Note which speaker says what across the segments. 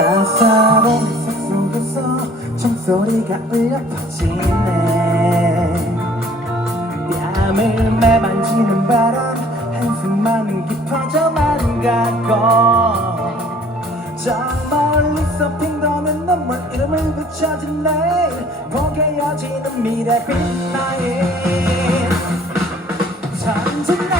Speaker 1: 따사로운 속속에서 총소리가 울려 퍼지네. 뺨을 매만지는 바람 한숨만은 깊어져만 가고 저 멀리서 핑도는 눈물 이름을 붙여준 내일. 보게 여지는 미래 빛나인. 천진난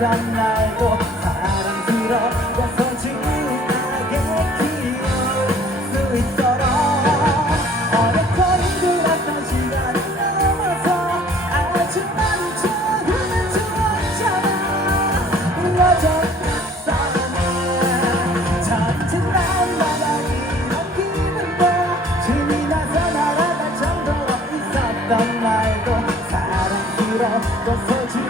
Speaker 1: 웃었던 날도 사랑스럽고 소중하게 기울 수 있도록. 어렵고 힘들었던 시간이 넘어서 아주 많은 좋은 추억처럼 이어졌었네 잔잔한 나란 이런 기분도 숨이 나서 날아갈 정도로 있었던 날도 사랑스럽고 소중하게